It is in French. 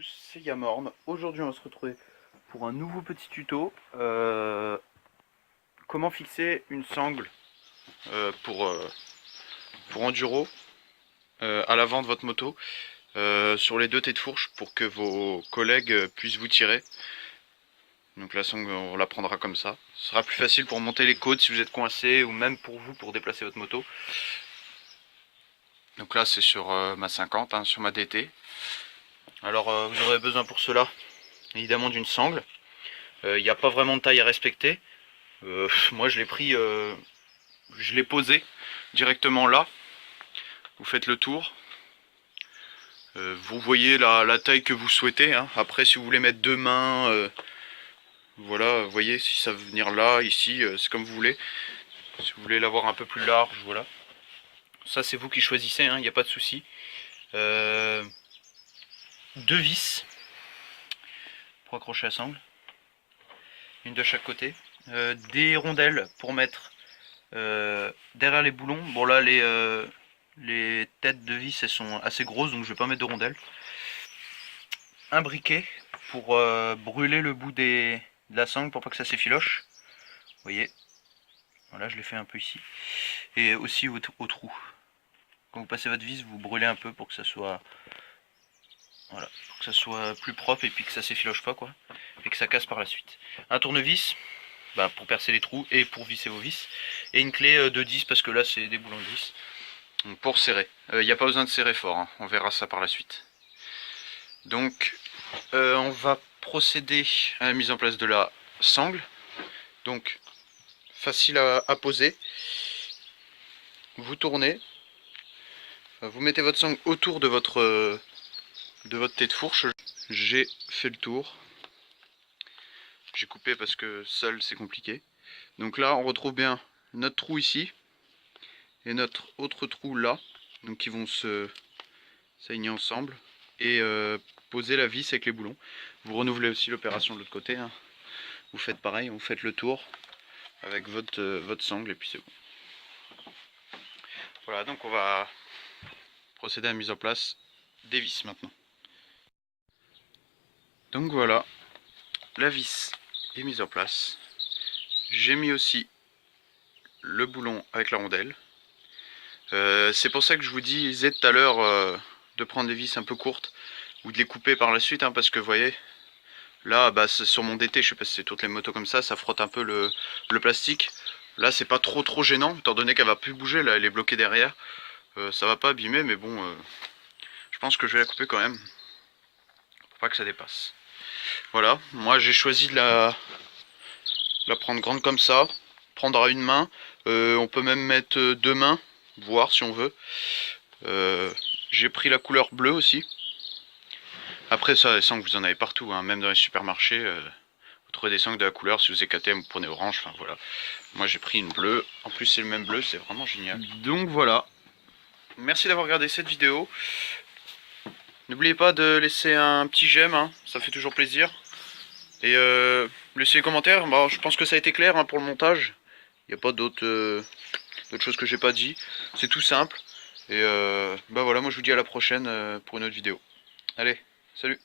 tous, c'est Yamorn. Aujourd'hui on va se retrouver pour un nouveau petit tuto. Comment fixer une sangle pour enduro à l'avant de votre moto sur les deux têtes de fourche pour que vos collègues puissent vous tirer. Donc la sangle on la prendra comme ça. Ce sera plus facile pour monter les côtes si vous êtes coincé ou même pour vous pour déplacer votre moto. Donc là c'est sur ma 50, hein, sur ma DT. Alors vous aurez besoin pour cela évidemment d'une sangle. Il n'y a pas vraiment de taille à respecter. Moi je l'ai pris, je l'ai posé directement là. Vous faites le tour. Vous voyez la taille que vous souhaitez, hein. Après si vous voulez mettre deux mains, voilà, vous voyez si ça veut venir là, ici, c'est comme vous voulez. Si vous voulez l'avoir un peu plus large, voilà. Ça c'est vous qui choisissez, hein, il n'y a pas de souci. Deux vis pour accrocher la sangle. Une de chaque côté. Des rondelles pour mettre derrière les boulons. Bon là les têtes de vis elles sont assez grosses donc je vais pas mettre de rondelles. Un briquet pour brûler le bout de la sangle pour pas que ça s'effiloche. Vous voyez, voilà je l'ai fait un peu ici. Et aussi au trou. Quand vous passez votre vis vous brûlez un peu pour que ça soit, voilà, pour que ça soit plus propre et puis que ça s'effiloche pas quoi. Et que ça casse par la suite. Un tournevis pour percer les trous et pour visser vos vis. Et une clé de 10 parce que là c'est des boulons de vis. Donc pour serrer. Il n'y a pas besoin de serrer fort, hein. On verra ça par la suite. Donc on va procéder à la mise en place de la sangle. Donc facile à poser. Vous tournez. Vous mettez votre sangle autour de votre tête de fourche. J'ai fait le tour. J'ai coupé parce que seul c'est compliqué. Donc là on retrouve bien notre trou ici. Et notre autre trou là. Donc qui vont s'aligner ensemble. Et poser la vis avec les boulons. Vous renouvelez aussi l'opération de l'autre côté, hein. Vous faites pareil, vous faites le tour avec votre sangle et puis c'est bon. Voilà, donc on va procéder à la mise en place des vis maintenant. Donc voilà, la vis est mise en place. J'ai mis aussi le boulon avec la rondelle. C'est pour ça que je vous disais tout à l'heure de prendre des vis un peu courtes ou de les couper par la suite, hein, parce que vous voyez, là sur mon DT, je sais pas si c'est toutes les motos comme ça frotte un peu le plastique. Là c'est pas trop gênant, étant donné qu'elle va plus bouger, là elle est bloquée derrière. Ça va pas abîmer, mais bon, je pense que je vais la couper quand même, pour pas que ça dépasse. Voilà, moi j'ai choisi de la prendre grande comme ça, prendre à une main. On peut même mettre deux mains, voir si on veut. J'ai pris la couleur bleue aussi. Après ça, les sangles vous en avez partout, hein, même dans les supermarchés. Vous trouvez des sangles de la couleur, si vous éclatez, vous prenez orange, enfin voilà. Moi j'ai pris une bleue, en plus c'est le même bleu, c'est vraiment génial. Donc voilà, merci d'avoir regardé cette vidéo. N'oubliez pas de laisser un petit j'aime, hein, ça fait toujours plaisir. Et laissez les commentaires, je pense que ça a été clair, hein, pour le montage. Il n'y a pas d'autres choses que j'ai pas dit, c'est tout simple. Et voilà, moi je vous dis à la prochaine pour une autre vidéo. Allez, salut!